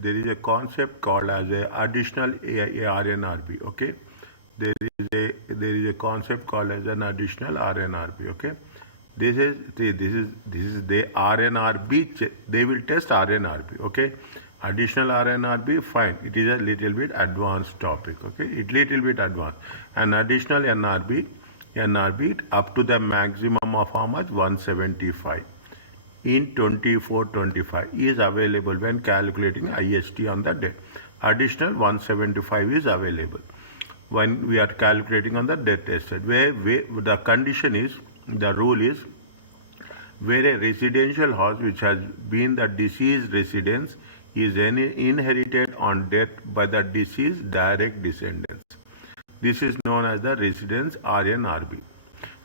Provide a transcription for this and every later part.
there is a concept called as a additional RNRB. Okay, there is a concept called as an additional RNRB. Okay, this is the RNRB. They will test RNRB. Okay, additional RNRB. Fine. It is a little bit advanced topic. Okay, it little bit advanced. And additional NRB up to the maximum of how much 175 in 24-25 is available when calculating IST on the debt. Additional 175 is available when we are calculating on the debt estate, where the condition is, the rule is, where a residential house which has been the deceased residence is inherited on death by the deceased direct descendants. This is known as the residence RNRB.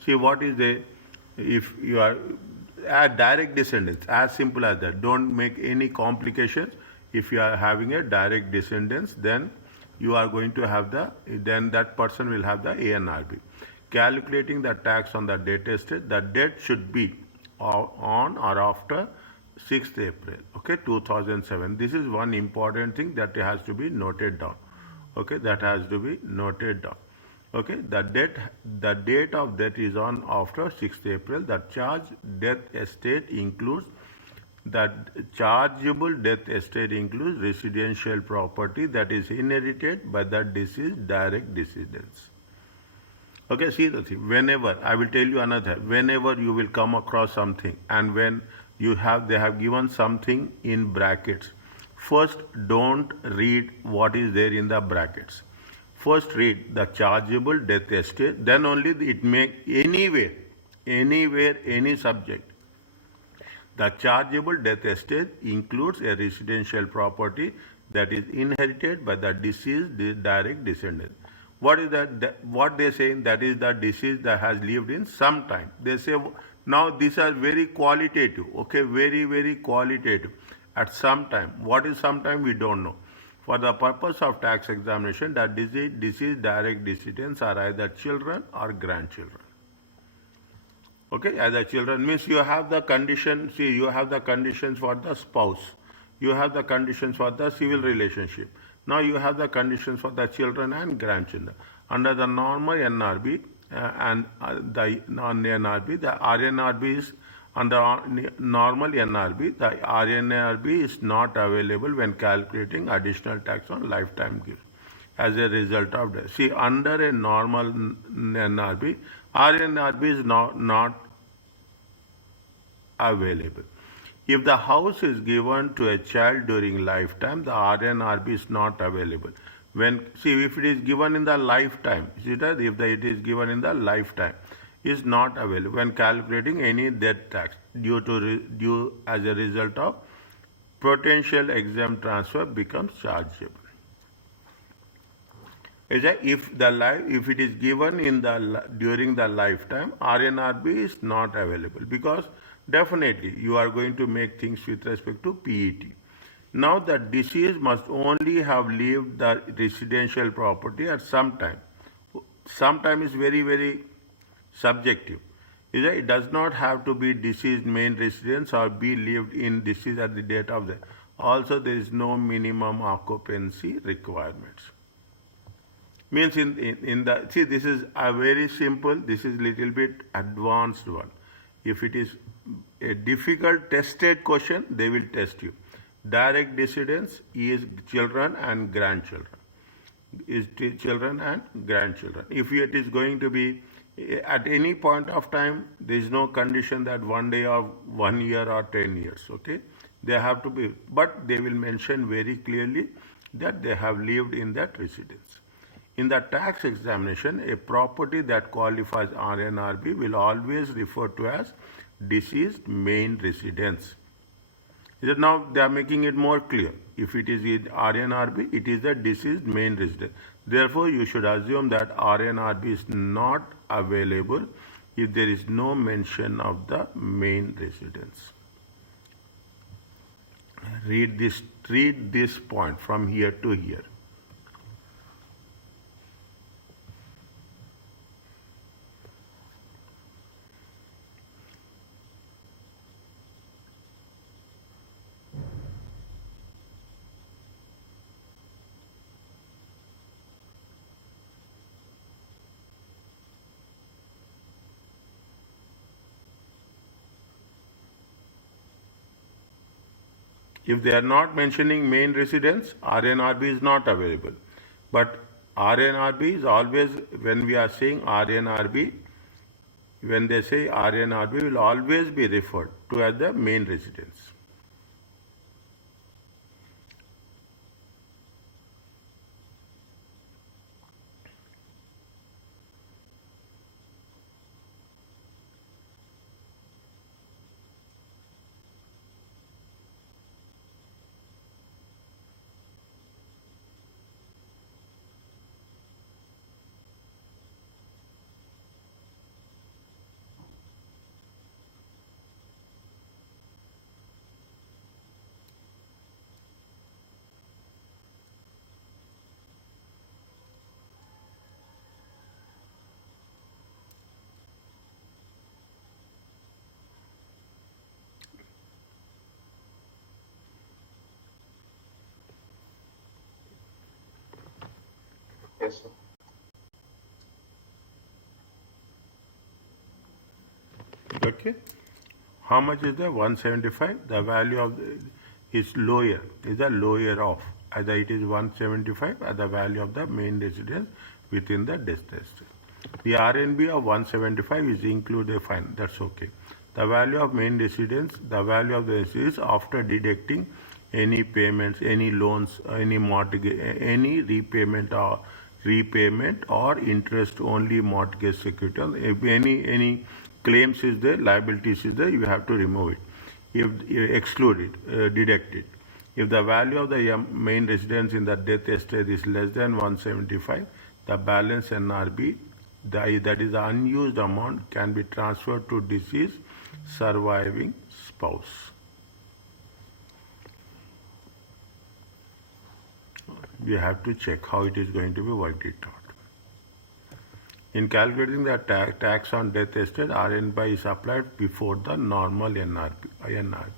See, what is the, if you are direct descendants, as simple as that. Don't make any complications. If you are having a direct descendants, then you are going to have then that person will have the ANRB. Calculating the tax on the debt estate, the debt should be on or after 6th April, okay, 2007. This is one important thing that has to be noted down. Okay, that has to be noted down. Okay, the date of death is on after 6th April. The death estate includes chargeable death estate includes residential property that is inherited by the deceased direct descendants. Okay, see the thing. Whenever I will tell you another, whenever you will come across something, and when they have given something in brackets, first don't read what is there in the brackets. First read the chargeable death estate, then only it may anywhere, any subject. The chargeable death estate includes a residential property that is inherited by the deceased direct descendant. What is that? What they say, that is the deceased that has lived in some time. They say now these are very qualitative. Okay, very qualitative. At some time. What is some time? We don't know. For the purpose of tax examination, the deceased direct descendants are either children or grandchildren. Okay, as a children means you have the condition, see, you have the conditions for the spouse, you have the conditions for the civil relationship. Now you have the conditions for the children and grandchildren. Under the normal NRB and the non-NRB, the RNRB is under normal NRB, the RNRB is not available when calculating additional tax on lifetime gifts. As a result of that, see, under a normal NRB, RNRB is not available. If the house is given to a child during lifetime, the RNRB is not available. If it is given in the lifetime, see that if it is given in the lifetime, is not available when calculating any death tax due as a result of potential exempt transfer becomes chargeable. If it is given during the lifetime, RNRB is not available, because definitely you are going to make things with respect to PET. Now the deceased must only have lived the residential property at some time. Some time is very subjective. It does not have to be deceased main residence or be lived in deceased at the date of death. Also, there is no minimum occupancy requirements. Means see, this is a very simple, this is little bit advanced one. If it is a difficult tested question, they will test you. Direct descendants is children and grandchildren. Is children and grandchildren. If it is going to be at any point of time, there is no condition that 1 day or 1 year or 10 years. Okay, they have to be, but they will mention very clearly that they have lived in that residence. In the tax examination, a property that qualifies RNRB will always refer to as deceased main residence. Now they are making it more clear. If it is in RNRB, it is the deceased main residence. Therefore, you should assume that RNRB is not available if there is no mention of the main residence. Read this point from here to here. If they are not mentioning main residence, RNRB is not available. But RNRB is always, when we are saying RNRB, when they say RNRB will always be referred to as the main residence. Yes, sir. Okay. How much is the 175? The value of is lower, is the lower of. Either it is 175 at the value of the main residence within the district. The RNB of 175 is included, fine, that's okay. The value of main residence, the value of this is after deducting any payments, any loans, any mortgage, any repayment or interest only mortgage security. If any claims is there, liabilities is there, you have to remove it. If you exclude it, deduct it. If the value of the main residence in the death estate is less than 175, the balance NRB, that is the unused amount, can be transferred to deceased surviving spouse. You have to check how it is going to be worked it out. In calculating the tax on death estate, RNB is applied before the normal NRB.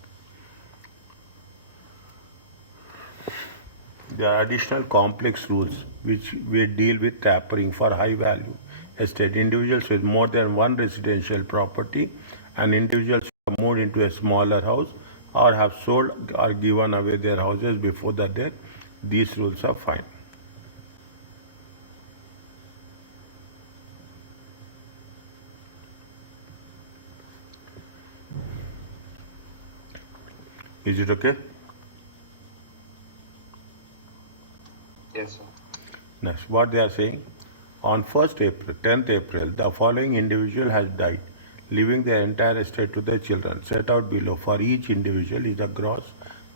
There are additional complex rules which will deal with tampering for high value estate. Individuals with more than one residential property and individuals who have moved into a smaller house or have sold or given away their houses before the death, these rules are fine. Is it okay? Yes, sir. Next, what they are saying, on 1st April, 10th April, the following individual has died, leaving the entire estate to their children. Set out below for each individual is the gross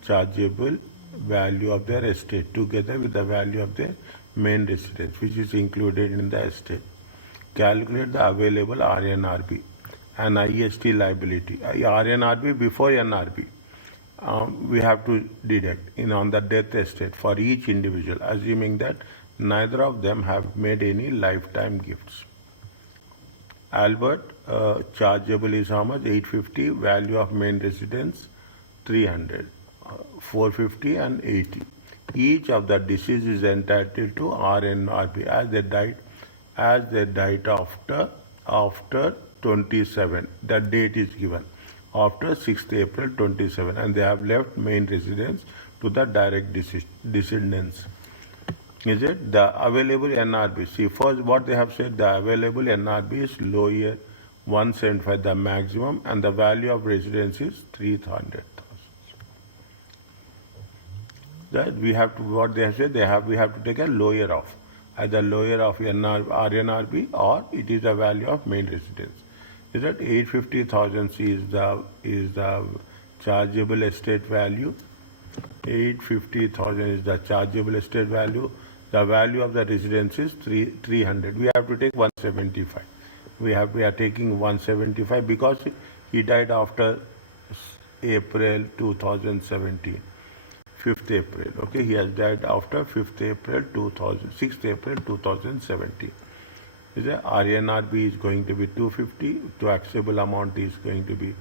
chargeable value of their estate together with the value of their main residence, which is included in the estate. Calculate the available RNRB and IST liability. RNRB before NRB. We have to deduct on the death estate for each individual, assuming that neither of them have made any lifetime gifts. Albert, chargeable is how much? 850. Value of main residence 300, 450 and 80. Each of the deceased is entitled to RNRB as they died after 27. The date is given after 6th April 27, and they have left main residence to the direct descendants. Is it the available NRB? See, first what they have said, the available NRB is lower 175, the maximum, and the value of residence is 300,000. That we have to, what they have said, we have to take a lower of, either lower of RNRB or it is the value of main residence. Is that 850,000 is the chargeable estate value. 850,000 is the chargeable estate value. The value of the residence is 300. We have to take 175. We are taking 175 because he died after April 2017. 5th April. Okay, he has died after 5th April 6th April 2017. Is the RNRB is going to be 250, taxable amount is going to be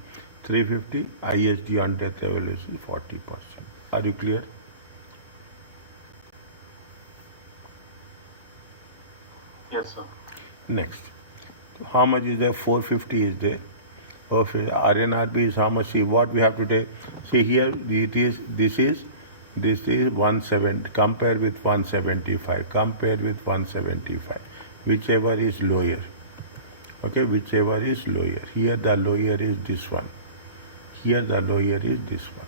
350, ISD on death evaluation 40%. Are you clear? Yes, sir. Next, how much is there? 450 is there. Okay, RNRB is how much? See what we have to take. See here, this is 170. Compare with 175. Compare with 175. Whichever is lower. Okay, whichever is lower. Here the lower is this one. Here the lower is this one.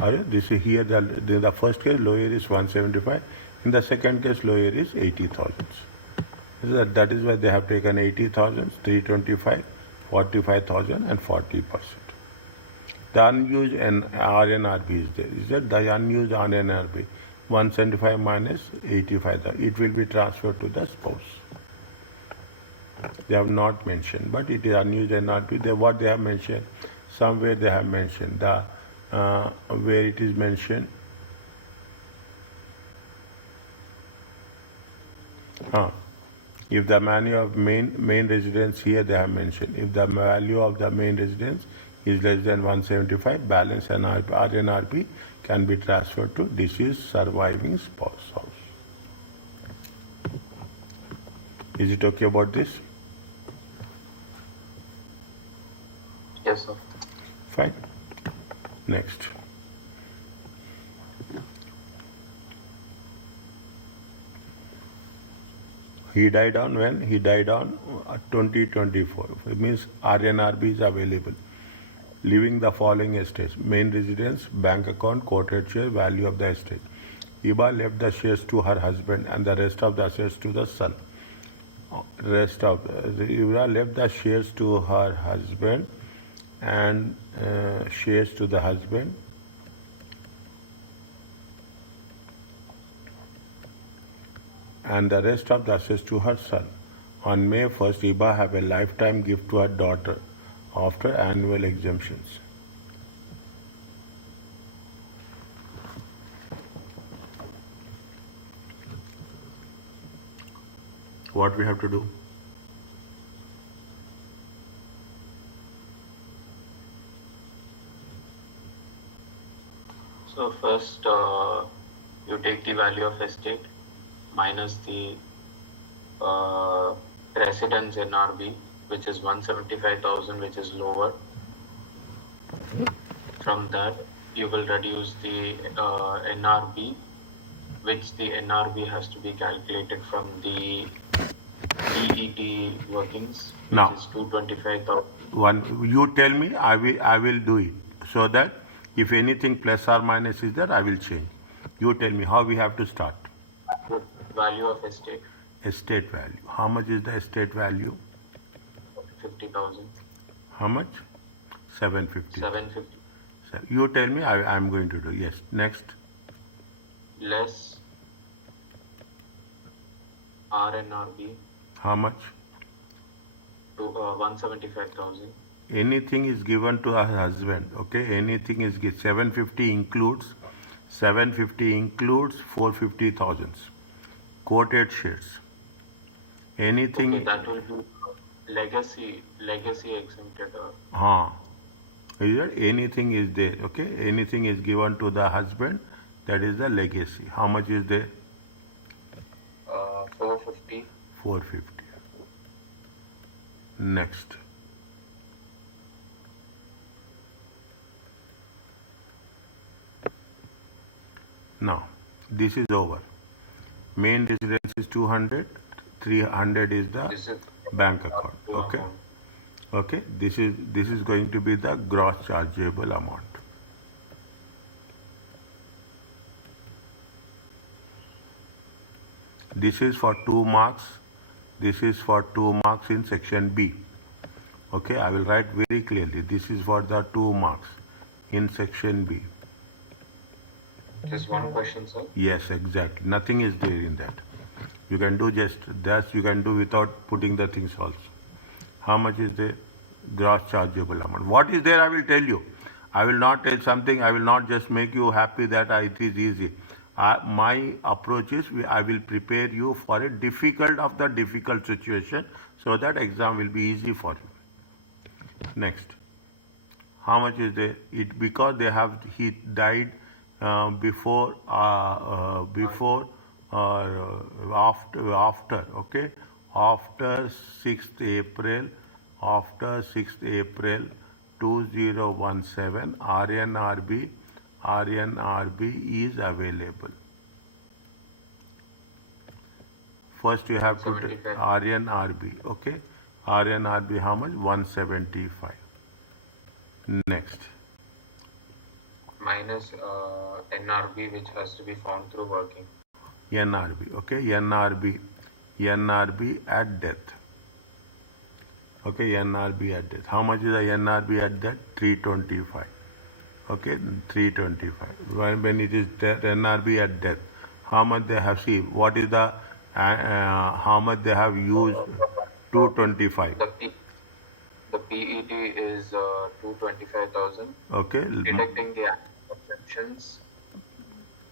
Alright, this is here the first case lower is 175. In the second case lower is 80,000. That is why they have taken 80,000, 325, 45,000 and 40%. The unused RNRB is there. Is that the unused RNRB? 175 minus 85,000. It will be transferred to the spouse. They have not mentioned, but it is unused NRB. What they have mentioned, somewhere they have mentioned the where it is mentioned. If the value of main residence here they have mentioned, if the value of the main residence is less than 175, balance RNRB can be transferred to deceased surviving spouse house. Is it okay about this? Yes, sir. Fine. Next. He died on when? He died on 2024. It means RNRB is available. Leaving the following estates: main residence, bank account, quoted share, value of the estate. Iba left the shares to her husband and the rest of the assets to the son. Iba left the shares to her husband and shares to the husband and the rest of the assets to her son. On May 1st, Iba have a lifetime gift to her daughter after annual exemptions. What we have to do? So first, you take the value of estate minus the residence NRB, which is 175,000, which is lower. From that, you will reduce the NRB, which the NRB has to be calculated from the DET workings, which Now, is 225,000. You tell me, I will do it. So that if anything plus or minus is there, I will change. You tell me how we have to start. Value of estate. Estate value. How much is the estate value? 50,000. How much? 750. 750. So you tell me, I am going to do. Yes. Next. Less RNRB. How much? To 175,000. Anything is given to her husband. Okay. Anything is 750 includes 450,000 quoted shares. Anything. Okay, that will be legacy exempted. Is there anything is there? Okay. Anything is given to the husband. That is the legacy. How much is there? 450. 450. Next. Now, this is over. Main residence is 200, 300 is the bank account. Okay. Okay. This is going to be the gross chargeable amount. This is for 2 marks. This is for 2 marks in section B. Okay, I will write very clearly. This is for the 2 marks in section B. Just one question, sir. Yes, exactly. Nothing is there in that. You can do just that. You can do without putting the things also. How much is the gross chargeable amount? What is there, I will tell you. I will not tell something. I will not just make you happy that it is easy. My approach is I will prepare you for a difficult situation so that exam will be easy for you. Next. How much is there? Because he died before or after, okay, after 6th April, after 6th April 2017, RNRB is available. First you have to take 75 RNRB, okay? RNRB how much? 175. Next. minus NRB, which has to be found through working. NRB, okay? NRB at death. Okay, NRB at death. How much is the NRB at death? 325. Okay, 325. When it is death, NRB at death, how much they have, see, what is the, how much they have used? 225. The PET is 225,000. Okay, Deducting the exemptions.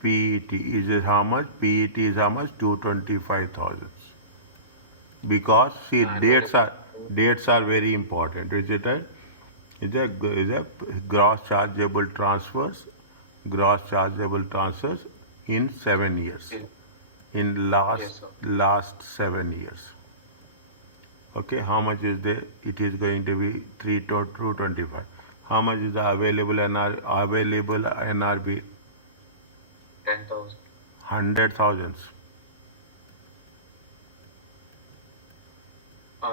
PET is how much? PET is how much? 225,000. Because see, dates are very important. Is it right? Is a gross chargeable transfers in 7 years, in last 7 years. Okay, how much is there? It is going to be 225. How much is the available NRB? 10,000. 100,000.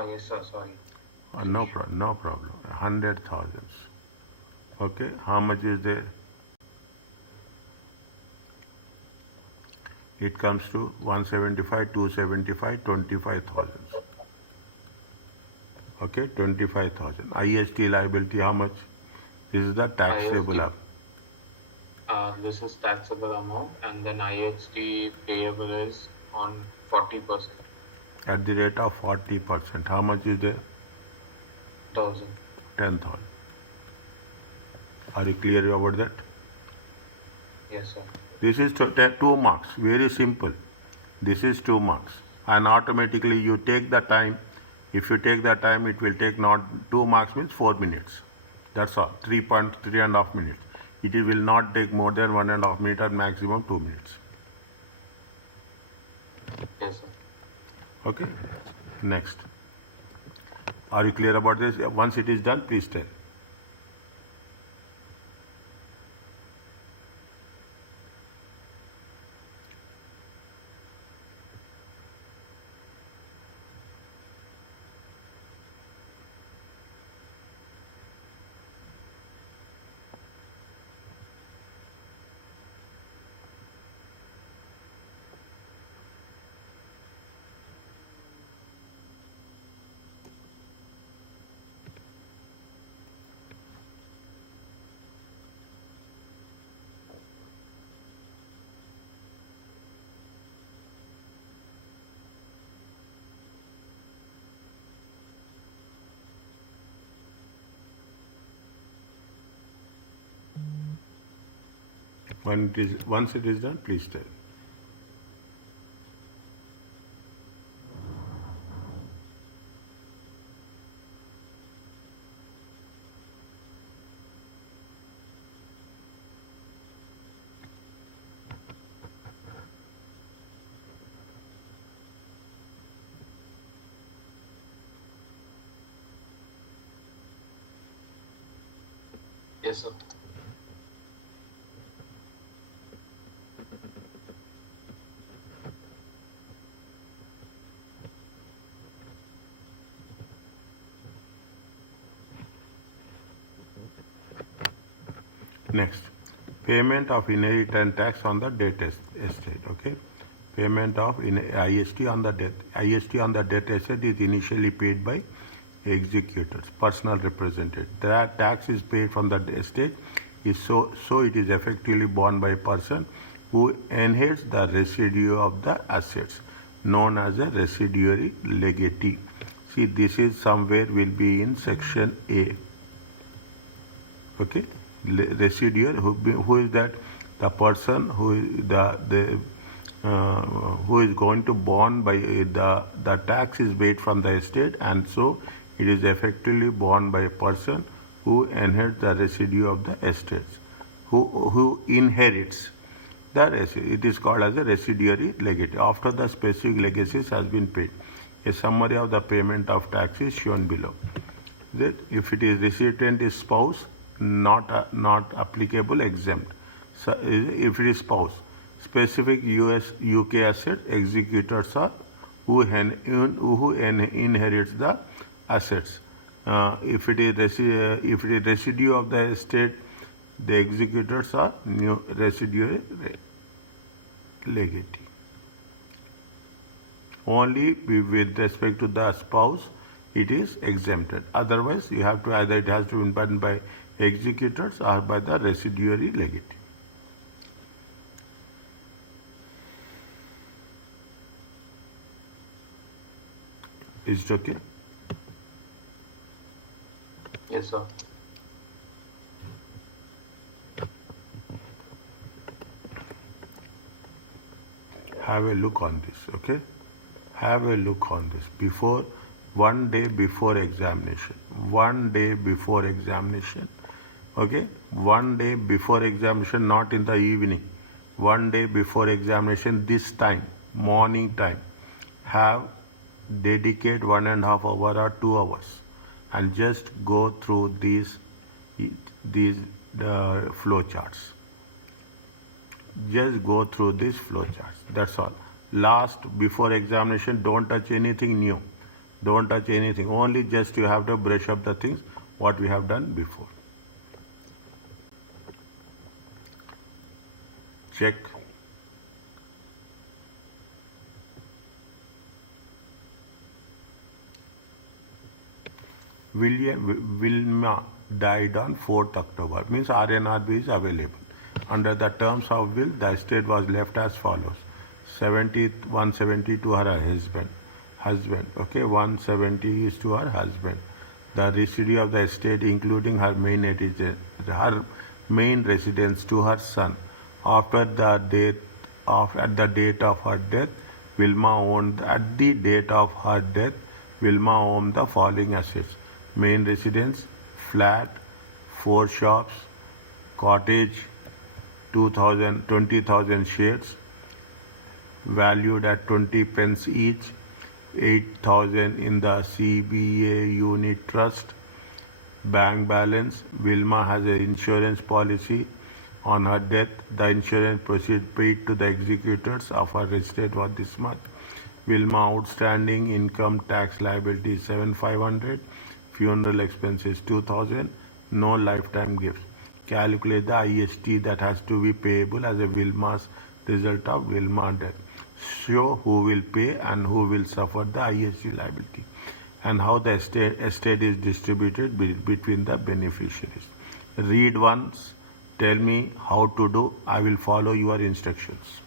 Yes, sir. Sorry. No problem. 100,000. Okay, how much is there? It comes to 175, 275, 25,000. Okay, 25,000. IST liability, how much? This is the taxable amount. This is taxable amount, and then IHT payable is on 40%. At the rate of 40%. How much is there? 10,000. 10,000. Are you clear about that? Yes, sir. This is 2 marks. Very simple. This is 2 marks. And automatically you take the time. If you take the time, it will take not 2 marks means 4 minutes. That's all. 3.5 minutes. It will not take more than 1.5 minutes or maximum 2 minutes. Yes, sir. Okay. Next. Are you clear about this? Once it is done, please tell. Once it is done, please tell. Yes, sir. Next, payment of inheritance tax on the death estate. Okay, payment of IST on the death. IST on the death estate is initially paid by executors, personal representative. That tax is paid from the estate is so it is effectively borne by a person who inherits the residue of the assets, known as a residuary legatee. See, this is somewhere will be in section A. Okay, residuary, who is that? The person who is going to borne by the tax is paid from the estate, and so it is effectively borne by a person who inherits the residue of the estates, who inherits the residue. It is called as a residuary legatee after the specific legacies has been paid. A summary of the payment of tax is shown below. That if it is recipient is spouse, not applicable, exempt. So if it is spouse, specific US UK asset, executors are who inherits the assets. If it is residue of the estate, the executors are new residuary legatee. Only with respect to the spouse, it is exempted. Otherwise, you have to either it has to be done by executors or by the residuary legatee. Is it okay? Yes, sir. Have a look on this, okay? Have a look on this before 1 day before examination. 1 day before examination, okay? 1 day before examination, not in the evening. 1 day before examination, this time, morning time, have dedicate 1.5 hours or 2 hours and just go through these flow charts. Just go through these flow charts. That's all. Last, before examination, don't touch anything new. Don't touch anything. Only just you have to brush up the things what we have done before. Check. Wilma died on 4th October. Means RNRB is available. Under the terms of will, the estate was left as follows: 170 to her husband. Okay, 170 is to her husband. The residue of the estate, including her main residence, to her son. At the date of her death, Wilma owned the following assets: main residence, flat, 4 shops, cottage, 20,000 shares, valued at 20 pence each, 8,000 in the CBA unit trust, bank balance. Wilma has an insurance policy. On her death, the insurance proceeds paid to the executors of her estate for this month. Wilma outstanding income tax liability 7,500, funeral expenses 2,000, no lifetime gifts. Calculate the IST that has to be payable as a Wilma's result of Wilma death. Show who will pay and who will suffer the IST liability, and how the estate is distributed between the beneficiaries. Read once, tell me how to do. I will follow your instructions.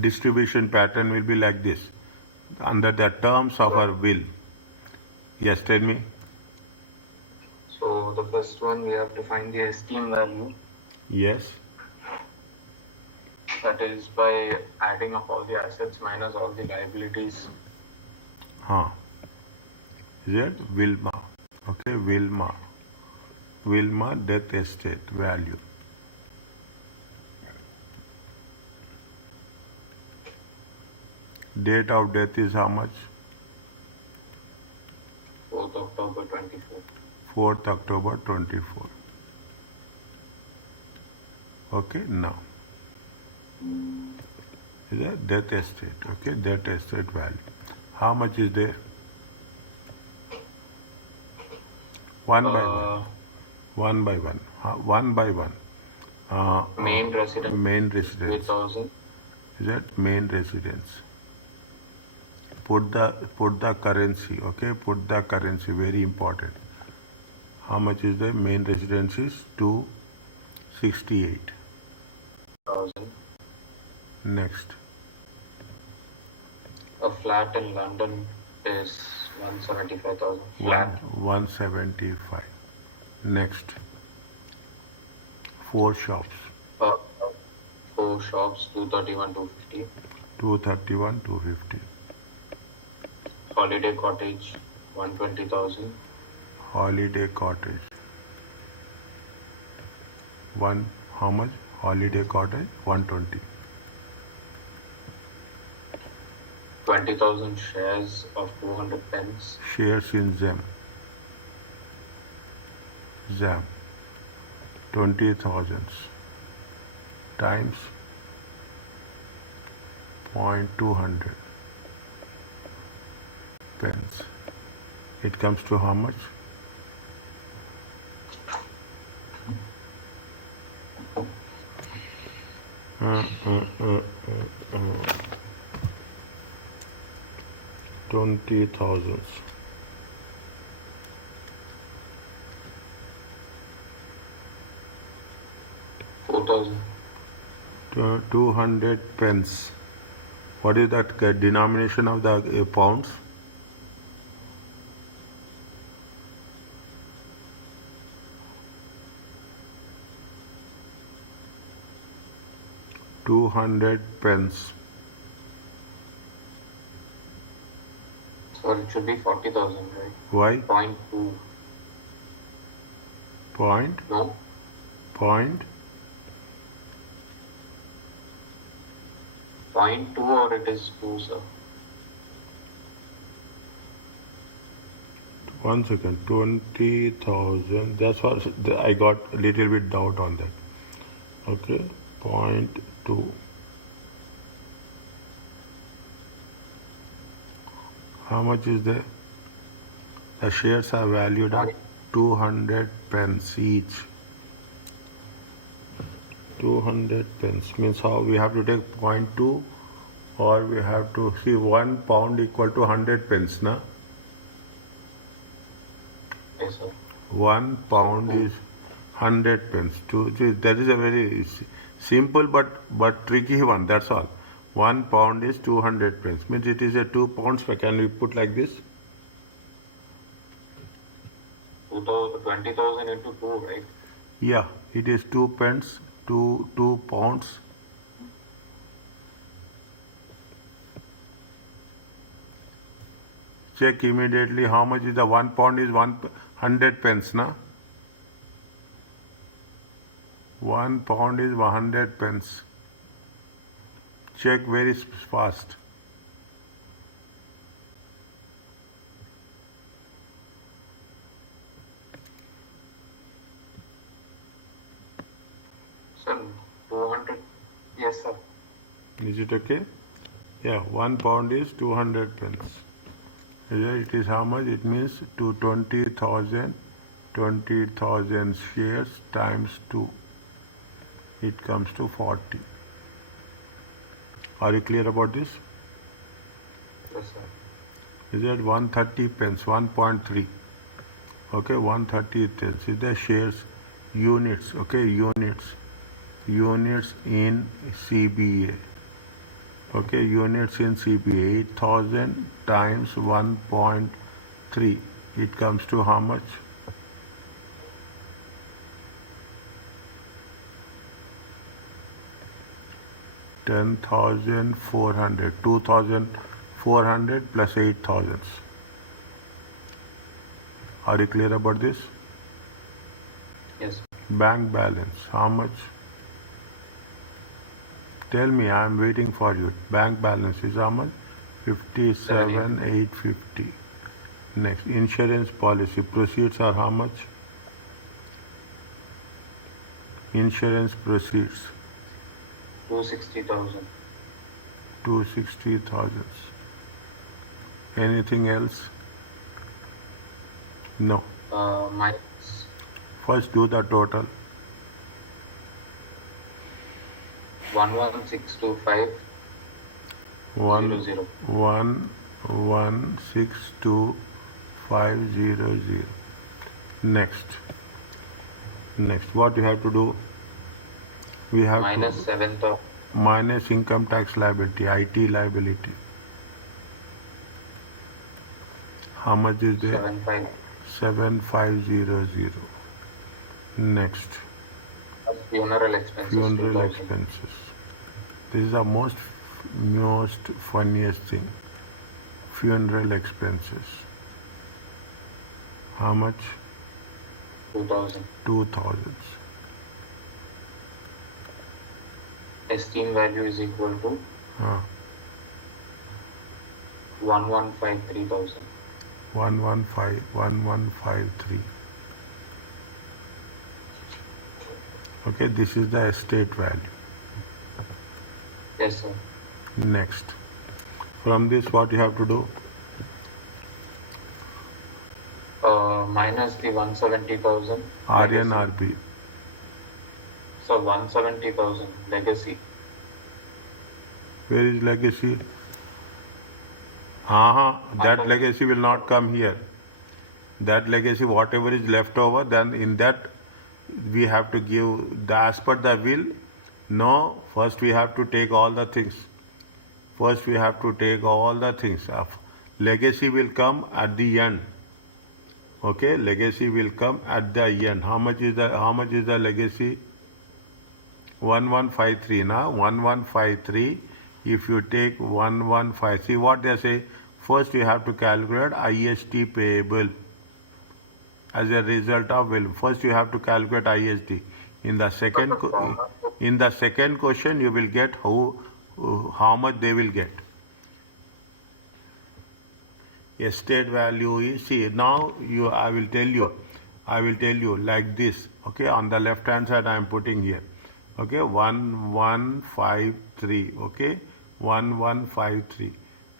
Distribution pattern will be like this. Under the terms of our will. Yes, tell me. So the first one, we have to find the esteem value. Yes. That is by adding up all the assets minus all the liabilities. Is it Wilma? Okay, Wilma. Wilma death estate value. Date of death is how much? 4th October 24. 4th October 24. Okay, now. Is that death estate? Okay, death estate value. How much is there? One by one. One by one. One by one. Main residence. Main residence. 3,000. Is that main residence? Put the currency, okay? Put the currency, very important. How much is the main residence is 268. 1,000. Next. A flat in London, is 175,000 One, flat. 175. Next, 4 shops. Uh, 4 shops, 231, 250. 231, 250. Holiday cottage, 120,000. Holiday cottage. One, how much? Holiday cottage, 120. 20,000 shares of 200 pence. Shares in ZEM. ZEM. 20,000 times 0.200 pence. It comes to how much? Uh, uh, uh, uh, 20,000. 4,000. 200 pence. What is that denomination of the pounds? £200. So it should be 40,000, right? Why? 0.2. Point? No? Point? 0.2 or it is 2, sir? 1 second. 20,000. That's what I got a little bit doubt on that. Okay. 0.2. How much is there? The shares are valued at 200 pence each. 200 pence means how we have to take 0.2 or we have to see 1 pound equal to 100 pence, na? Yes, sir. 1 pound is 100 pence. That is a very simple but tricky one, that's all. 1 pound is 200 pence. Means it is a 2 pounds. Can we put like this? 20,000 into 2, right? Yeah, it is 2 pence, 2 pounds. Check immediately how much is the 1 pound is 100 pence, na? 1 pound is 100 pence. Check very fast. Sir, 200. Yes, sir. Is it okay? Yeah, 1 pound is 200 pence. It is how much? It means to 20,000 shares times 2. It comes to 40. Are you clear about this? Yes, sir. Is that 130 pence, 1.3. Okay, 130 pence is the shares units. Okay, units in CBA. Okay, units in CBA. 8,000 times 1.3. It comes to how much? $10,400. 2,400 plus 8,000. Are you clear about this? Yes. Bank balance, how much? Tell me, I am waiting for you. Bank balance is how much? 57,850. Next, insurance policy proceeds are how much? Insurance proceeds 260,000. 260,000. Anything else? No. Minus First do the total. 11625 00. 1162500. Next, what you have to do? We have minus to 7,000. minus income tax liability, IT liability. How much is there? 75. 7500. Next, Funeral expenses funeral 2000. expenses. This is the most funniest thing. Funeral expenses. How much? 2000. 2000. Esteem value is equal to 1153,000. 1153. Okay, this is the estate value. Yes, sir. Next, from this what you have to do? Minus the 170,000. RNRB. So 170,000 legacy. Where is legacy? That legacy will not come here. That legacy, whatever is left over, then in that we have to give as per the will. No, first we have to take all the things. Legacy will come at the end. Okay, legacy will come at the end. How much is the legacy? 1153 now. 1153. If you take 1153, see what they say? First you have to calculate IST payable as a result of will. First you have to calculate IST. In the second question you will get how much they will get. Estate value is, see now I will tell you like this. Okay, on the left hand side I am putting here. Okay, 1153. Okay, 1153.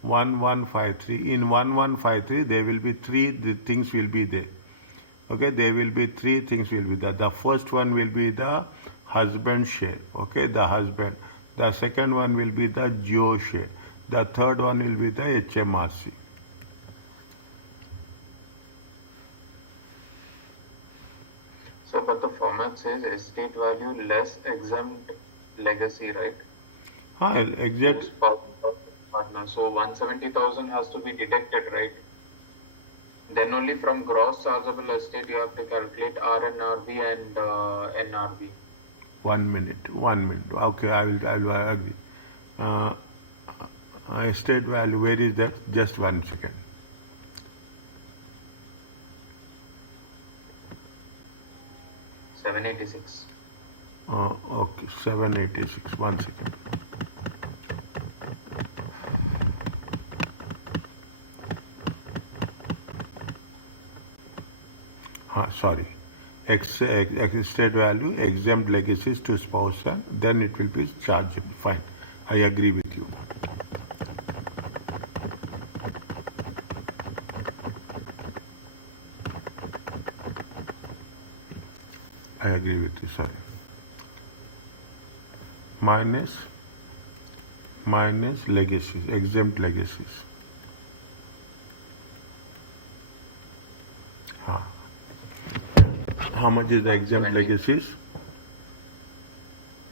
1153. In 1153 there will be three things will be there. Okay, there will be three things will be there. The first one will be the husband share. Okay, the husband. The second one will be the Joe share. The third one will be the HMRC. So, but the format says estate value less exempt legacy, right? Exact. Partner. So 170,000 has to be deducted, right? Then only from gross chargeable estate you have to calculate RNRB and NRB. 1 minute. Okay, I will agree. Estate value, where is that? Just 1 second. $786. Okay, 786. 1 second. Sorry. Estate value, exempt legacies to spouse, and then it will be chargeable. Fine. I agree with you. I agree with you, sorry. Minus legacies, exempt legacies. How much is the exempt legacies?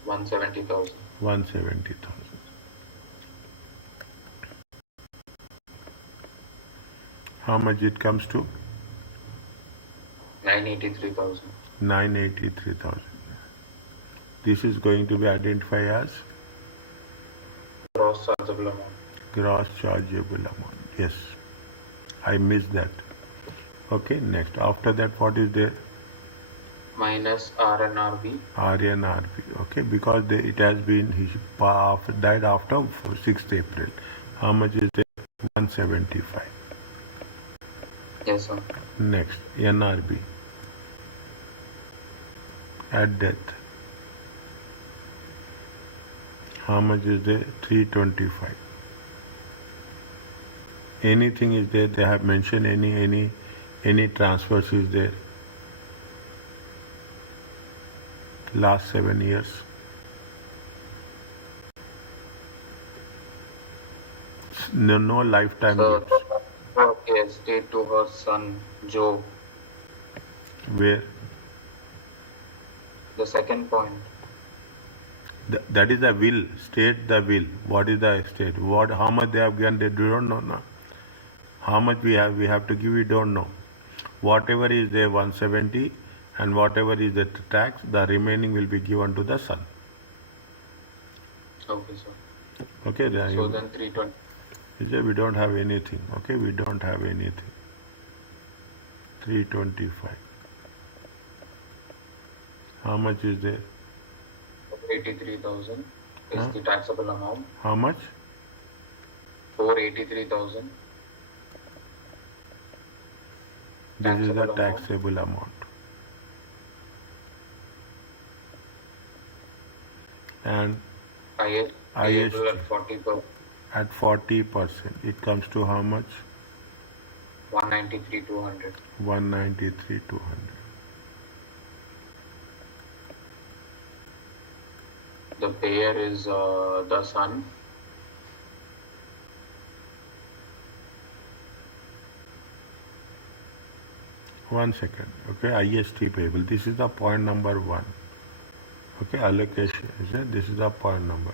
170,000. 170,000. How much it comes to? 983,000. 983,000. This is going to be identified as Gross chargeable amount. Gross chargeable amount. Yes, I missed that. Okay, next. After that, what is there? Minus RNRB. RNRB. Okay, because it has been died after 6th April. How much is there? 175. Yes, sir. Next, NRB. At death. How much is there? 325. Anything is there? They have mentioned any transfers is there? Last 7 years. No lifetime gifts. Okay, estate to her son Joe. Where? The second point. That is the will. State the will. What is the estate? How much they have given? They do not know. No? How much we have to give, we don't know. Whatever is there 170 and whatever is the tax, the remaining will be given to the son. Okay, sir. Okay, So then 320. we don't have anything. Okay, we don't have anything. 325. How much is there? 83,000 is the taxable amount. How much? 483,000. This is the taxable amount. And IST at 40%. At 40%, it comes to how much? 193,200. 193,200. The payer is the son. One second. Okay, IST payable. This is the point number 1. Okay, allocation. This is the point number.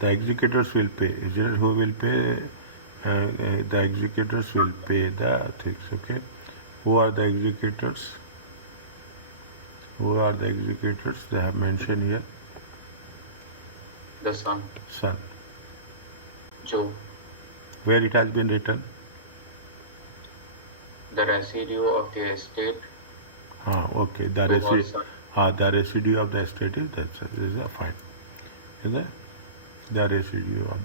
The executors will pay. Is it who will pay? The executors will pay the things. Okay, who are the executors? Who are the executors? They have mentioned here. The son. Son. Joe. Where it has been written? The residue of the estate. Okay. The residue of the estate is that. Is that fine? Is that the residue of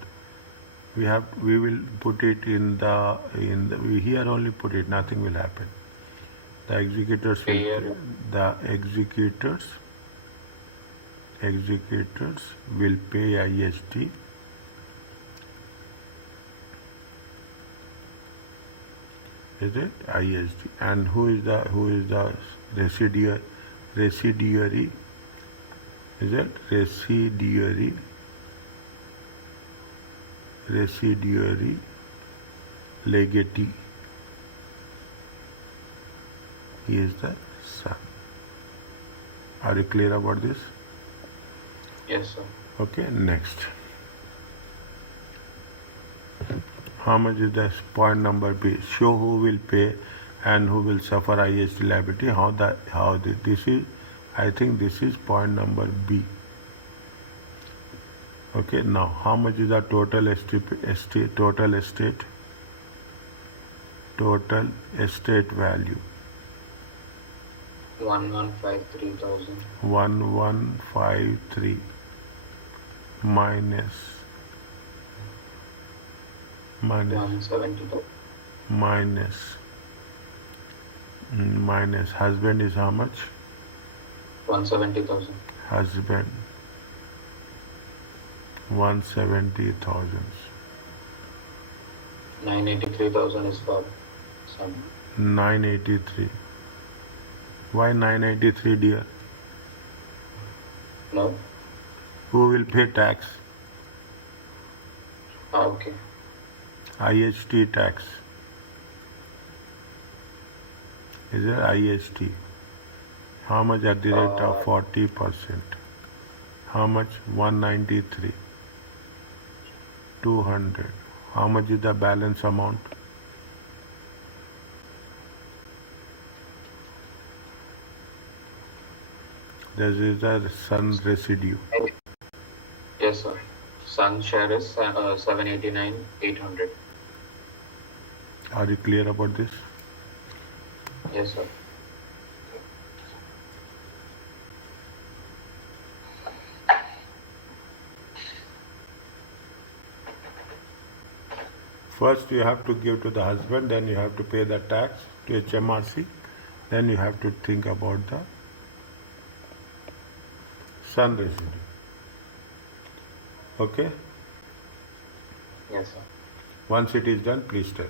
the, we will put it in the we here only put it. Nothing will happen. The executors will pay IST. Is it IST? And who is the residuary? Is it residuary legatee? He is the son. Are you clear about this? Yes, sir. Okay, next. How much is the point number B? Show who will pay and who will suffer IST liability. This is, I think this is point number B. Okay, now how much is the total estate value? 1,153,000. 1,153 minus 170,000. Minus husband is how much? 170,000. Husband 170,000. 983,000 is for son. 983. Why 983, dear? No. Who will pay tax? Okay. IST tax. Is it IST? How much at the rate of 40%? How much? 193. 200. How much is the balance amount? This is the son residue. Yes, sir. Son share is 789,800. Are you clear about this? Yes, sir. First you have to give to the husband, then you have to pay the tax to HMRC, then you have to think about the son residue. Okay? Yes, sir. Once it is done, please tell.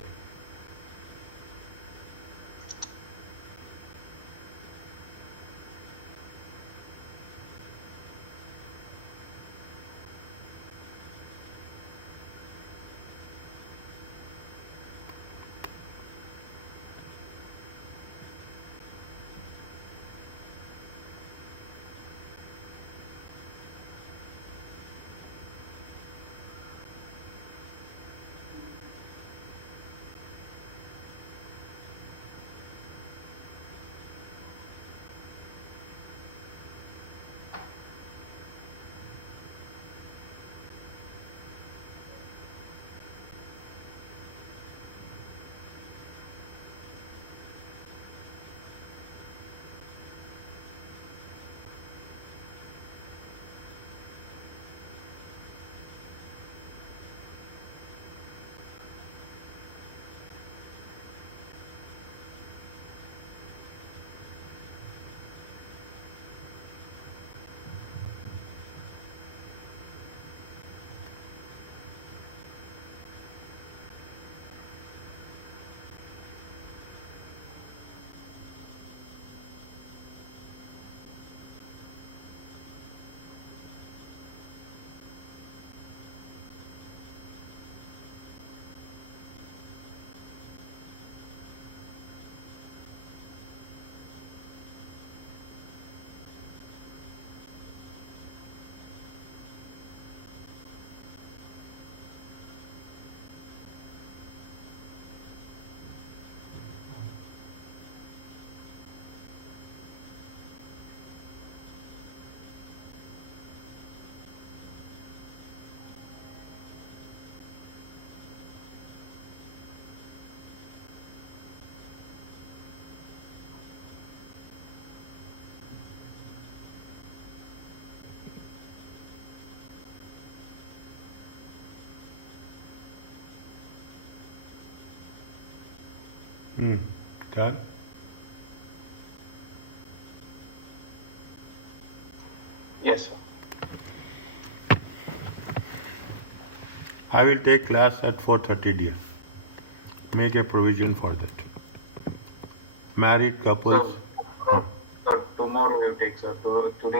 Done? Yes, sir. I will take class at 4:30 dear. Make a provision for that. Married couples. Tomorrow you take, sir. Today.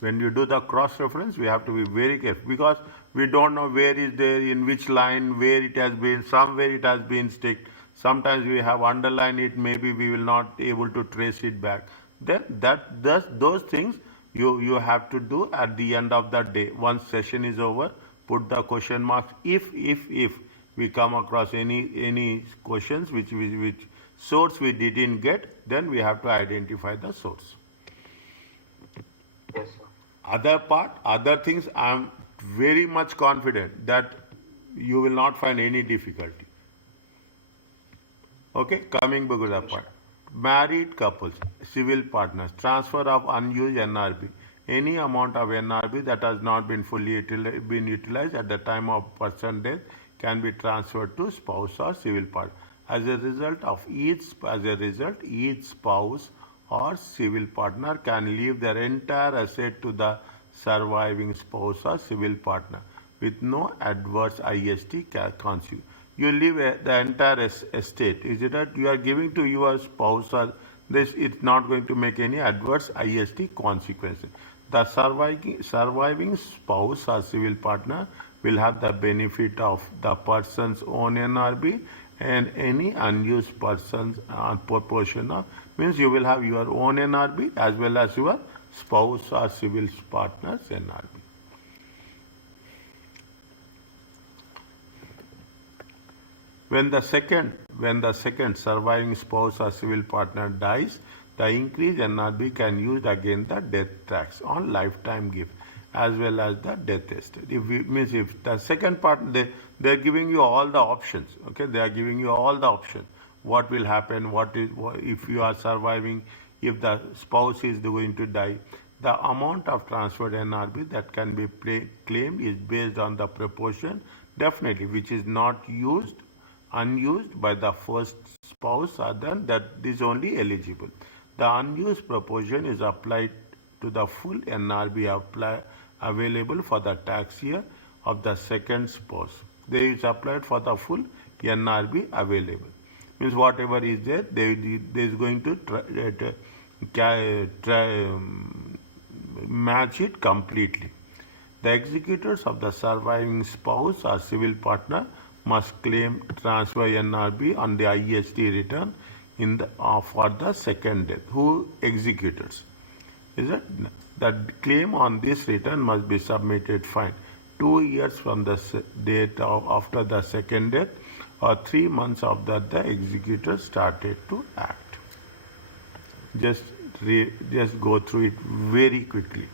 When you do the cross reference, we have to be very careful because we don't know where is there, in which line, where it has been, somewhere it has been sticked. Sometimes we have underlined it, maybe we will not able to trace it back. Then those things you have to do at the end of the day. Once session is over, put the question marks. If we come across any questions which source we didn't get, then we have to identify the source. Yes, sir. Other things, I am very much confident that you will not find any difficulty. Okay, coming back to the part. Married couples, civil partners, transfer of unused NRB. Any amount of NRB that has not been fully been utilized at the time of person death can be transferred to spouse or civil partner. As a result, each spouse or civil partner can leave their entire asset to the surviving spouse or civil partner with no adverse IST consequence. You leave the entire estate. Is it that you are giving to your spouse or this? It's not going to make any adverse IST consequences. The surviving spouse or civil partner will have the benefit of the person's own NRB and any unused person's proportion of, means you will have your own NRB as well as your spouse or civil partner's NRB. When the second surviving spouse or civil partner dies, the increased NRB can use against the death tax on lifetime gift as well as the death estate. If the second partner, they are giving you all the options. Okay, they are giving you all the options. What will happen? If you are surviving? If the spouse is going to die, the amount of transferred NRB that can be claimed is based on the proportion, definitely, which is not unused by the first spouse, other that is only eligible. The unused proportion is applied to the full NRB available for the tax year of the second spouse. There is applied for the full NRB available. Means whatever is there, there is going to match it completely. The executors of the surviving spouse or civil partner must claim transfer NRB on the IST return for the second death. Who executors? Is it? The claim on this return must be submitted fine 2 years from the date after the second death or 3 months after the executor started to act. Just just go through it very quickly.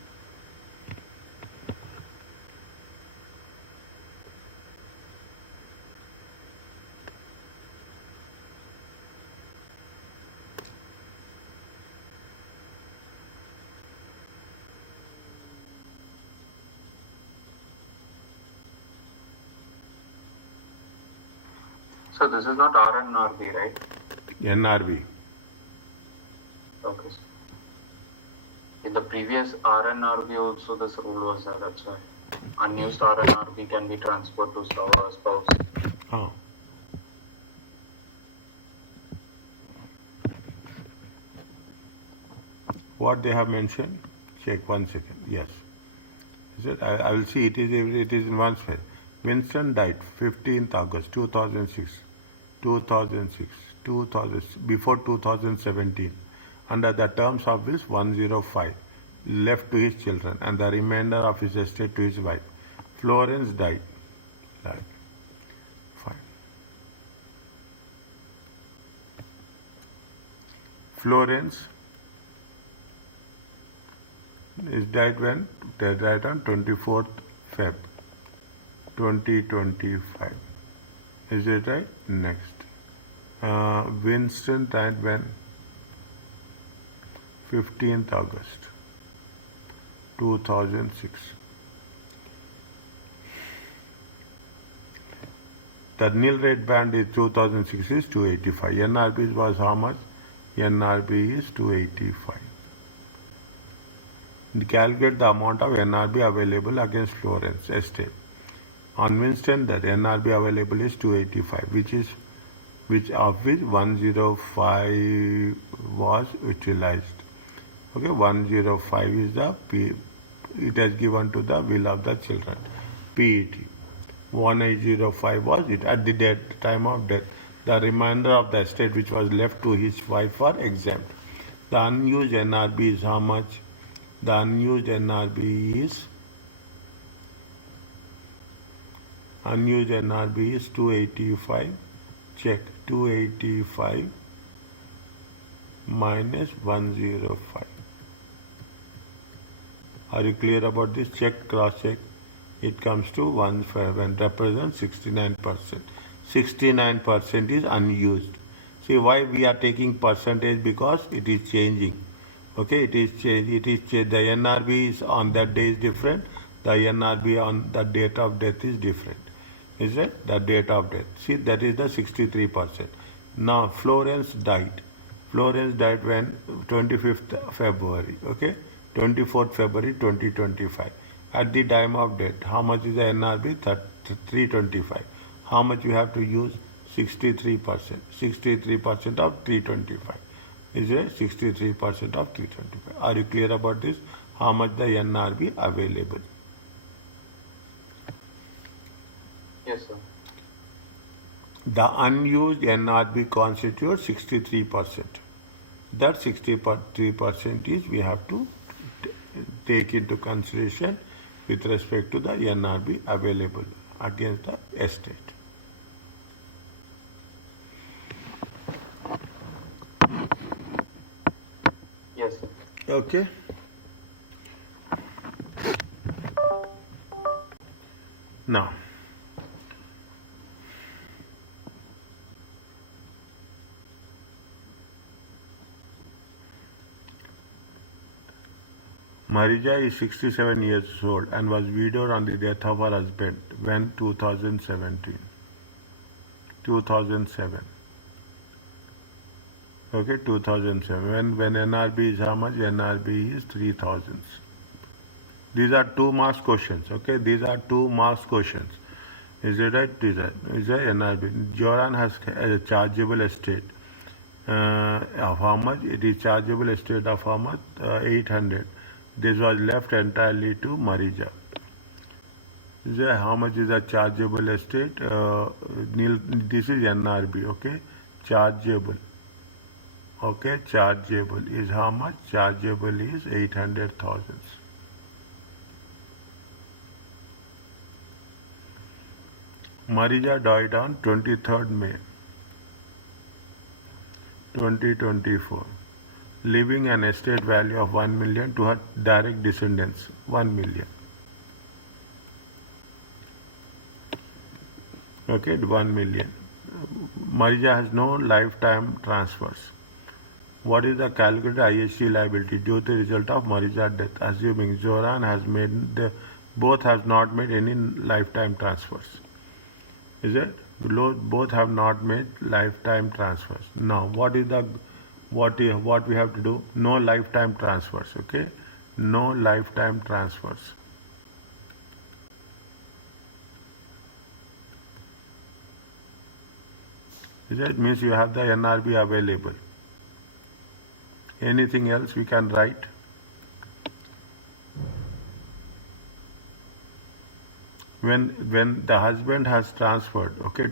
So this is not RNRB, right? NRB. Okay. In the previous RNRB also this rule was there, that's why. Unused RNRB can be transferred to spouse. Oh. What they have mentioned? Check 1 second. Yes. Is it? I will see. It is in one spell. Winston died 15th August 2006, before 2017, under the terms of this 105, left to his children and the remainder of his estate to his wife. Florence died. Right. Fine. Florence is died when? They died on 24th Feb 2025. Is it right? Next. Winston died when? 15th August 2006. The nil rate band is 2006 is 285. NRB was how much? NRB is 285. Calculate the amount of NRB available against Florence estate. On Winston, that NRB available is 285, which 105 was utilized. Okay, 105 is the P. It has given to the will of the children. PET. 1805 was it at the time of death. The remainder of the estate which was left to his wife are exempt. The unused NRB is how much? The unused NRB is 285. Check 285 minus 105. Are you clear about this? Check, cross check. It comes to 15 and represents 69%. 69% is unused. See why we are taking percentage? Because it is changing. Okay, it is change. The NRB is on that day is different. The NRB on the date of death is different. Is it? The date of death. See, that is the 63%. Now Florence died. Florence died when? 25th February. Okay, 24th February 2025. At the time of death, how much is the NRB? 325. How much you have to use? 63%. 63% of 325. Is it 63% of 325? Are you clear about this? How much the NRB available? Yes, sir. The unused NRB constitutes 63%. That 63% is we have to take into consideration with respect to the NRB available against the estate. Yes, sir. Okay. Now, Marija is 67 years old and was widowed on the death of her husband when 2017. 2007. Okay, 2007. When NRB is how much? NRB is 3000. These are 2 marks questions. Okay, these are 2 marks questions. Is it right? Is that NRB? Joran has a chargeable estate of how much? It is chargeable estate of how much? 800. This was left entirely to Marija. How much is the chargeable estate? This is NRB, okay? Chargeable. Okay, chargeable is how much? Chargeable is 800,000. Marija died on 23rd May 2024, leaving an estate value of 1 million to her direct descendants. 1 million. Okay, 1 million. Marija has no lifetime transfers. What is the calculated IHT liability due to the result of Marija's death, assuming Zoran has made both have not made any lifetime transfers? Is it? Both have not made lifetime transfers. Now, what we have to do? No lifetime transfers. Okay, no lifetime transfers. Is it? Means you have the NRB available. Anything else we can write? When the husband has transferred, okay,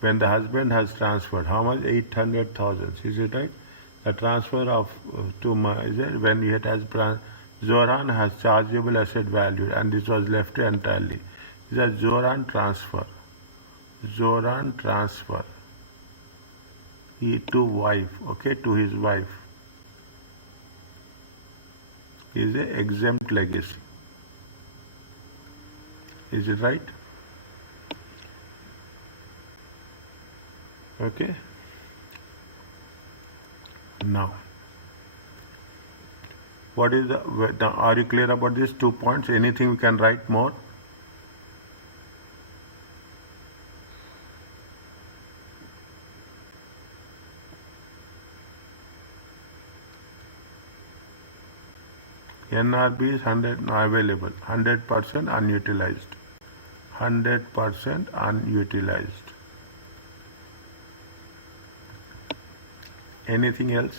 when the husband has transferred, how much? 800,000. Is it right? The transfer of is it when it has Zoran has chargeable asset value, and this was left entirely. Is a Zoran transfer. Zoran transfer. He to wife, okay, to his wife. Is a exempt legacy. Is it right? Okay. Now, what is the are you clear about these 2 points? Anything we can write more? NRB is 100 available, 100% unutilized. 100% unutilized. Anything else?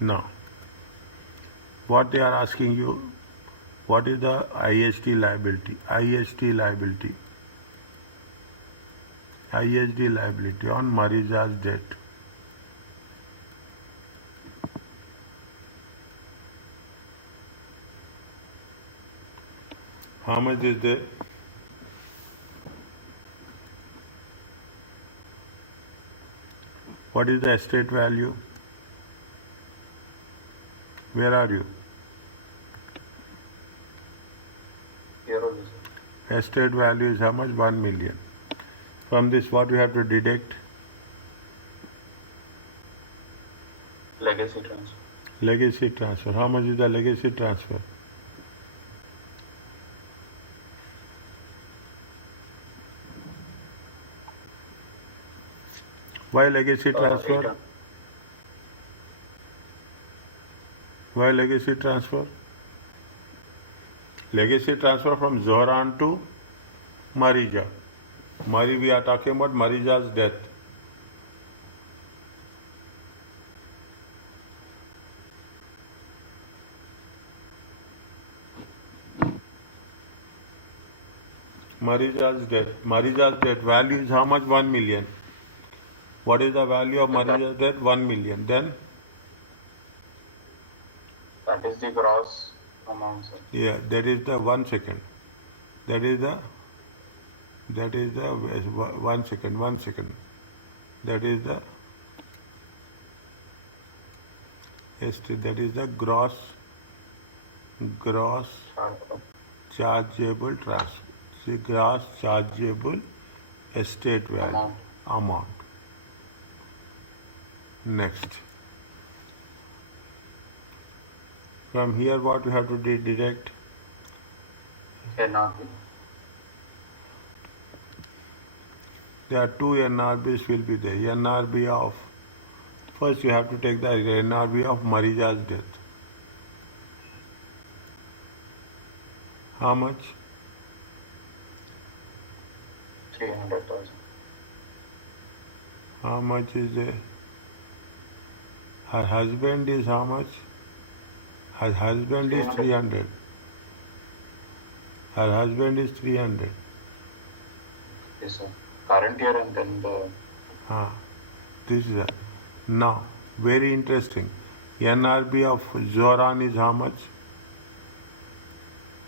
Now, what they are asking you, what is the IHT liability? IHT liability. IHT liability on Marija's debt. How much is there? What is the estate value? Where are you? Here only, sir. Estate value is how much? 1 million. From this, what we have to deduct? Legacy transfer. Legacy transfer. How much is the legacy transfer? Why legacy transfer? Why legacy transfer? Legacy transfer from Zohran to Marija. We are talking about Marija's death. Marija's death. Marija's death value is how much? 1 million. What is the value of Marija's death? 1 million. Then? That is the gross amount, sir. Yeah, that is the 1 second. That is the 1 second. That is the gross chargeable transfer. See, gross chargeable estate value amount. Next. From here, what we have to deduct? NRB. There are 2 NRBs will be there. NRB of, first you have to take the NRB of Marija's death. How much? 300,000. How much is there? Her husband is how much? Her husband is 300. Her husband is 300. Yes, sir. Current year and then the Ah, this is now very interesting. NRB of Zoran is how much?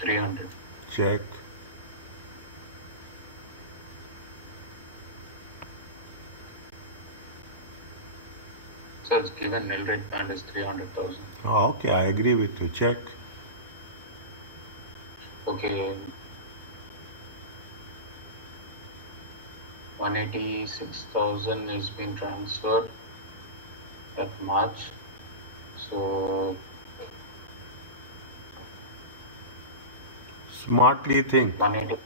300. Check. So it's given nil rate band is 300,000. Oh, okay, I agree with you. Check. Okay. 186,000 is being transferred at March. So Smartly think. 180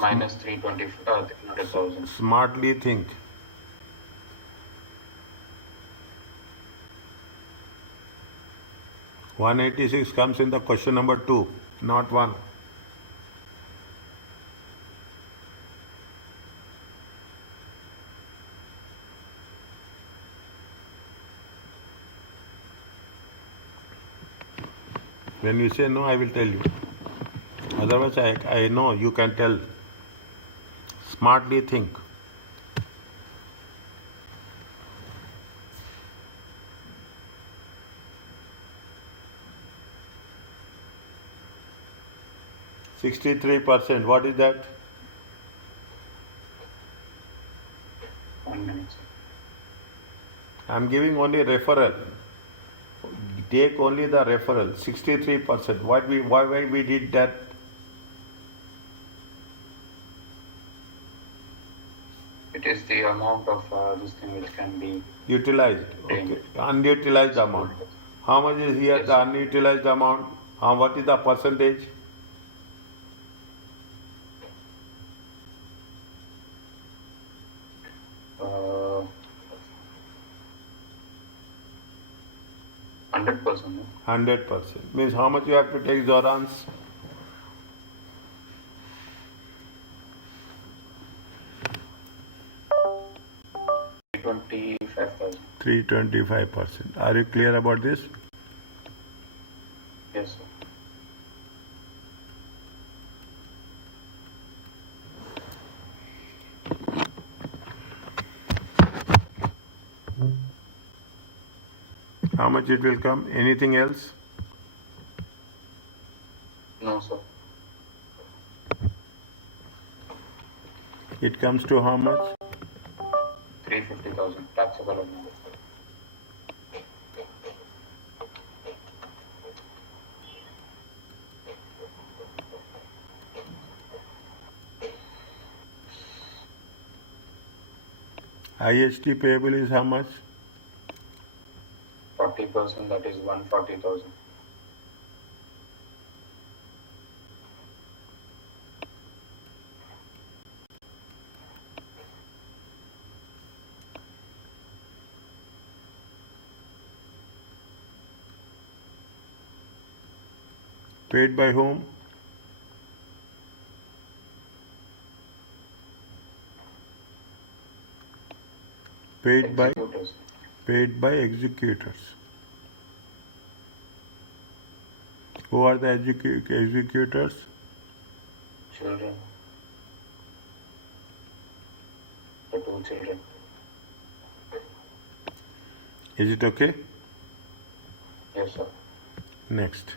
minus 300,000. Smartly think. $186 comes in the question number 2, not 1. When you say no, I will tell you. Otherwise, I know you can tell. Smartly think. %63%. What is that? 1 minute, sir. I'm giving only referral. Take only the referral. 63%. Why we did that? It is the amount of this thing which can be Utilized. Okay. Unutilized amount. How much is here Yes. the unutilized amount? What is the percentage? uh, 100%. 100%. Means how much you have to take Zoran's? 25,000. 325%. Are you clear about this? Yes, sir. How much it will come? Anything else? No, sir. It comes to how much? 350,000 taxable amount. IHT payable is how much? 40%, that is 140,000. Paid by whom? Paid by Executors. executors. Who are the executors? Children. The 2 children. Is it okay? Yes, sir. Next.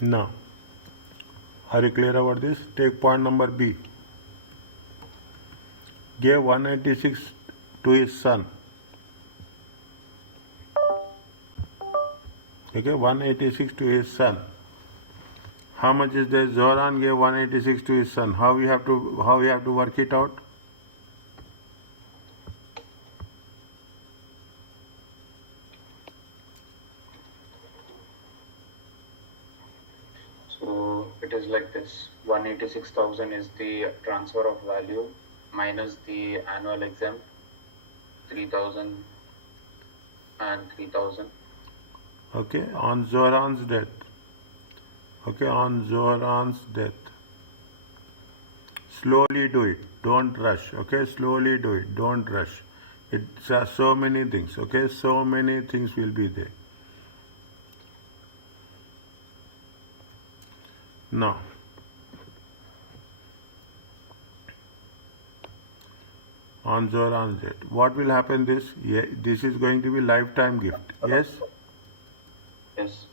Now, are you clear about this? Take point number B. Gave 196 to his son. Okay, 186 to his son. How much is there? Zoran gave 186 to his son. How we have to work it out? So it is like this: 186,000 is the transfer of value minus the annual exempt 3,000 and 3,000. Okay, on Zoran's death. Okay, on Zoran's death. Slowly do it. Don't rush. Okay, slowly do it. Don't rush. It's so many things. Okay, so many things will be there. Now, on Zoran's death, what will happen? This is going to be lifetime gift. Yes, Yes.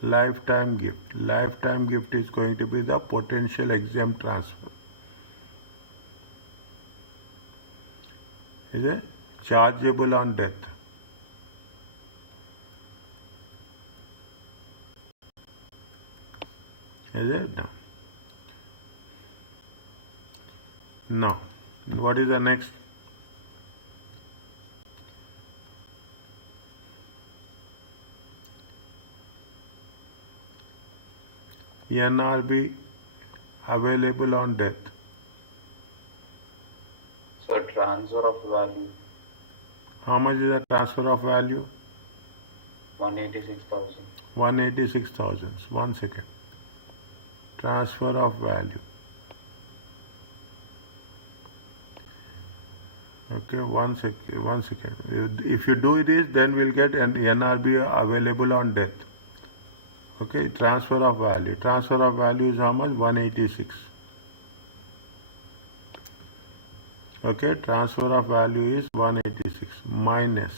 lifetime gift. Lifetime gift is going to be the potential exempt transfer. Is it chargeable on death? Is it? No. No. What is the next? NRB available on death. So transfer of value How much is the transfer of value? 186,000. 186,000. 1 second. Transfer of value. Okay, 1 second. 1 second. If you do this, then we'll get an NRB available on death. Okay, transfer of value. Transfer of value is how much? 186. Okay, transfer of value is 186 minus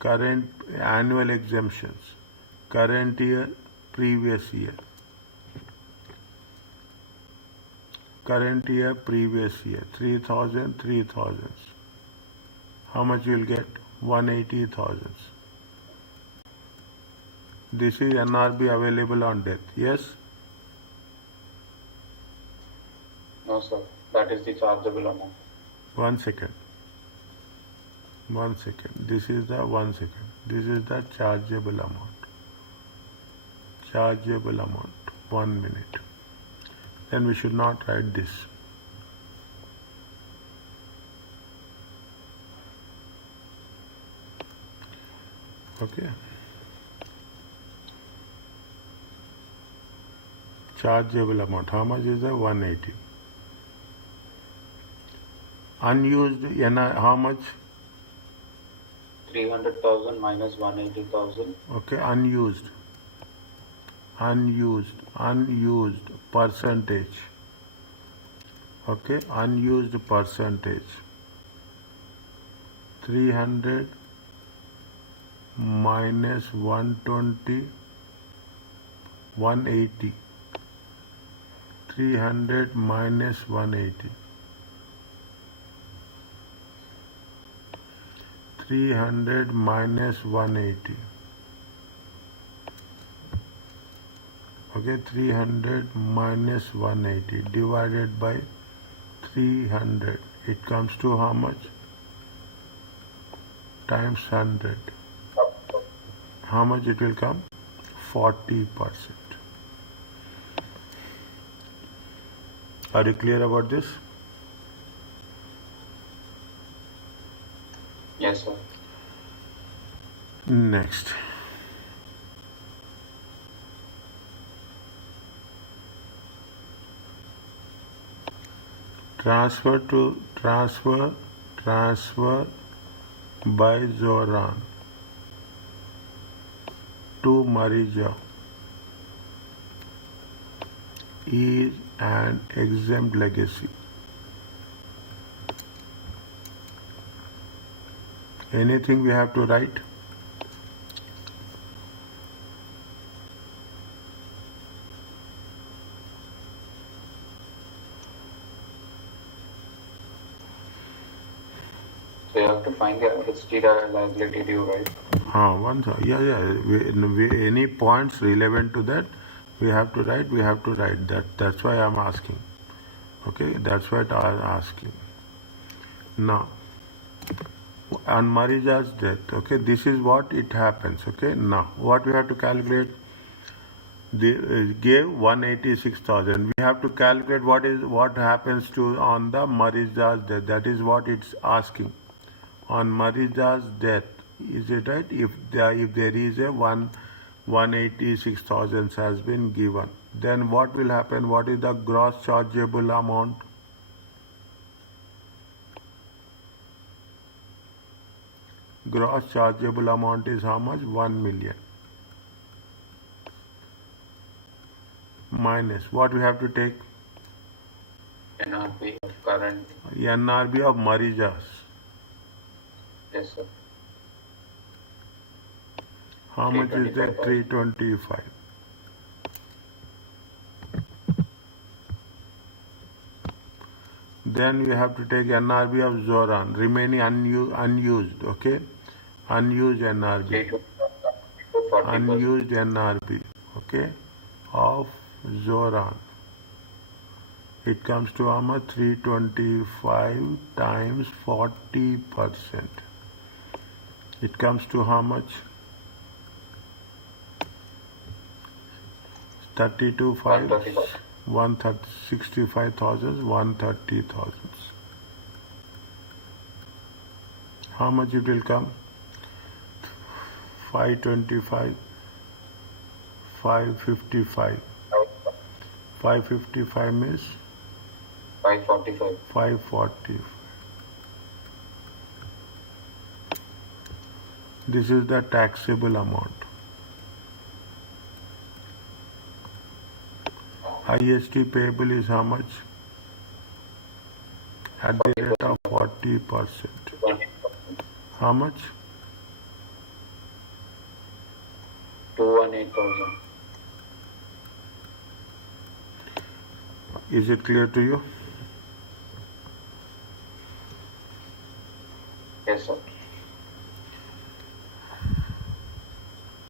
current annual exemptions, current year, previous year. Current year, previous year, 3,000, 3,000. How much you will get? 180,000. This is NRB available on death. Yes? No, sir. That is the chargeable amount. 1 second. 1 second. This is the 1 second. This is the chargeable amount. Chargeable amount. 1 minute. Then we should not write this. Okay. Chargeable amount. How much is the 180? Unused NI, how much? 300,000 minus 180,000. Okay, unused. Unused percentage. Okay, unused percentage. 300 minus 120, 180. 300 minus 180. 300 minus 180. Okay, 300 minus 180 divided by 300. It comes to how much? Times 100. How much it will come? 40%. Are you clear about this? Yes, sir. Next. Transfer by Zoran to Marija is an exempt legacy. Anything we have to write? So you have to find the HT liability due, right? Any points relevant to that, we have to write that. That's why I'm asking. Okay, that's what I'm asking. Now, on Marija's death, okay, this is what it happens. Okay, now what we have to calculate? They gave 186,000. We have to calculate what happens to on the Marija's death. That is what it's asking. On Marija's death, is it right? If there is a 186,000 has been given, then what will happen? What is the gross chargeable amount? Gross chargeable amount is how much? 1 million. Minus what we have to take? NRB of current. NRB of Marijas. Yes, sir. How much is that? 325,000. 325. Then we have to take NRB of Zoran, remaining unused, okay? Unused NRB. 40%. Unused NRB, okay? Of Zoran. It comes to how much? 325 times 40%. It comes to how much? 32,500. 65,000, 130,000. How much it will come? 525, 555. 555 means 545. 540. This is the taxable amount. IST payable is how much? At the rate of 40%. How much? 218,000. Is it clear to you?